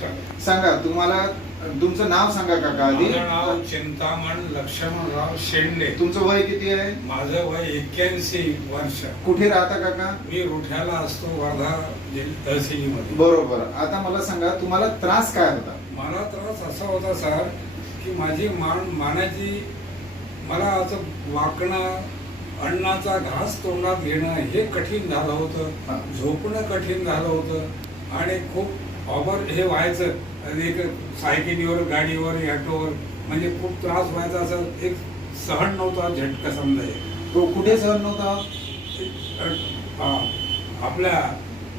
नमस्कार. सांगा तुम्हाला तुमचं नाव सांगा काका आधी. माझं नाव चिंतामण लक्ष्मणराव शेंडे. तुमचं वय किती आहे? माझं वय 81 वर्ष. कुठे राहता काका? मी रुठ्याला असतो, वर्धा तहसीलीमध्ये. बरोबर. आता मला सांगा तुम्हाला त्रास काय होता? मला त्रास असा होता सर की माझी मानाची मला असं वाकणं, अन्नाचा घास तोंडात घेणं हे कठीण झालं होतं, झोपणं कठीण झालं होतं आणि खूप ऑबर हे व्हायचं एक सायकलीवर, गाडीवर, ॲटोवर, म्हणजे खूप त्रास व्हायचा. असं एक सहन नव्हता झटका समजा. तो कुठे सहन नव्हता? आपल्या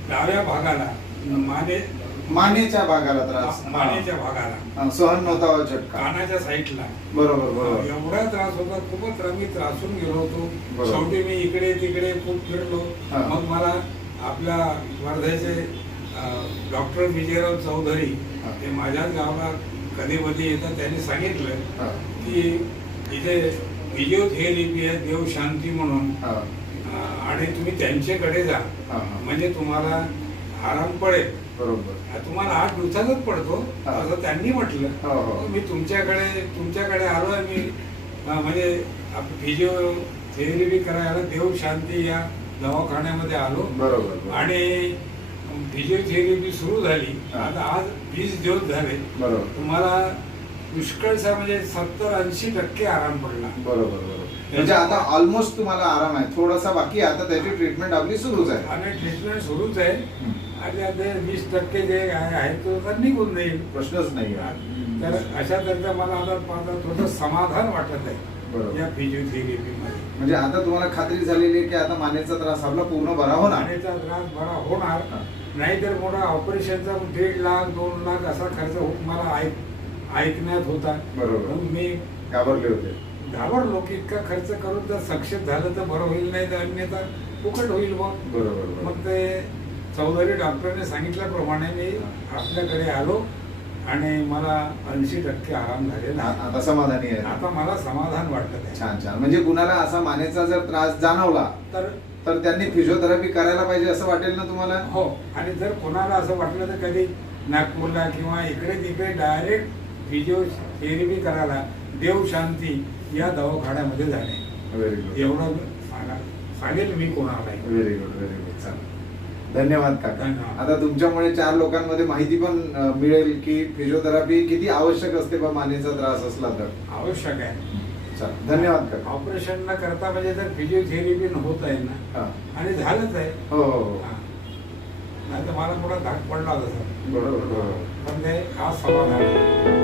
डाव्या भागाला, मानेच्या भागाला त्रास, मानेच्या भागाला सहन नव्हता झटका. कानाच्या साईडला. बरोबर बरोबर. एवढा त्रास होता, खूपच मी त्रासून गेलो होतो. बरोबर. शेवटी मी इकडे तिकडे खूप फिरलो. मग मला आपल्या वर्ध्याचे डॉक्टर विजयराव चौधरी ते माझ्याच गावाला कधी कधी येतात, त्यांनी सांगितलं की इथे फिजिओथेरपी आहे देव शांती म्हणून, आणि तुम्ही त्यांच्याकडे जा म्हणजे तुम्हाला आराम पडेल. बरोबर. तुम्हाला 8 दिवसातच पडतो असं त्यांनी म्हटलं. मी तुमच्याकडे आलोय. मी म्हणजे फिजिओथेरपी करायला देव शांती या दवाखान्यामध्ये आलो. बरोबर. आणि फिजिओथेरपी सुरू झाली. आता आज 20 दिवस झाले. बरोबर. तुम्हाला पुष्कळसा म्हणजे 70-80% आराम पडला. बरोबर बरोबर. म्हणजे आता ऑलमोस्ट तुम्हाला आराम आहे, थोडासा बाकी आहे. आता त्याची ट्रीटमेंट आपली सुरूच आहे. आणि ट्रीटमेंट सुरूच आहे. आणि आता 20% जे आहे तो तर निघून जाईल, प्रश्नच नाही. तर अशा तऱ्हेचं मला आता थोडं समाधान वाटत आहे बरोबर. या फिजिओथेरपी मध्ये. म्हणजे आता तुम्हाला खात्री झालेली आहे की आता मानेचा त्रास आपला पूर्ण बरा होणार. मानेचा त्रास बरा होणार. नाहीतर मोठा ऑपरेशनचा 1.5 लाख 2 लाख असा खर्च मला ऐकण्यात होता. बरोबर. मी घाबरले होते. घाबरलो की इतका खर्च करून जर सक्सेस झालं तर बरं होईल, नाही तर अन्यथा फुकट होईल. बरोबर. मग ते चौधरी डॉक्टरने सांगितल्याप्रमाणे मी आपल्याकडे आलो आणि मला 80% आराम झालेला. आता समाधानी आहे. आता मला समाधान वाटत आहे. छान छान. म्हणजे कुणाला असा मानेचा जर त्रास जाणवला तर त्यांनी फिजिओथेरपी करायला पाहिजे असं वाटेल ना तुम्हाला? हो. आणि जर कोणाला असं वाटलं तर कधी नागपूरला किंवा इकडे तिकडे डायरेक्ट फिजिओथेरपी करायला देव शांती या दवाखान्यामध्ये जाणे. Very good. एवढं सांगेल मी कोणाला. Very good very good. चालेल. धन्यवाद काका. धन्यवाद. आता तुमच्यामुळे 4 लोकांमध्ये माहिती पण मिळेल की फिजिओथेरपी किती आवश्यक असते बा मानेचा त्रास असला तर. आवश्यक आहे. धन्यवाद काका. ऑपरेशन न करता म्हणजे जर फिजिओथेरपी होत आहे ना, आणि झालंच आहे. हो हो. नाही तर मला मोठा धाक पडला होता. बरोबर. पण ते आज समाधान.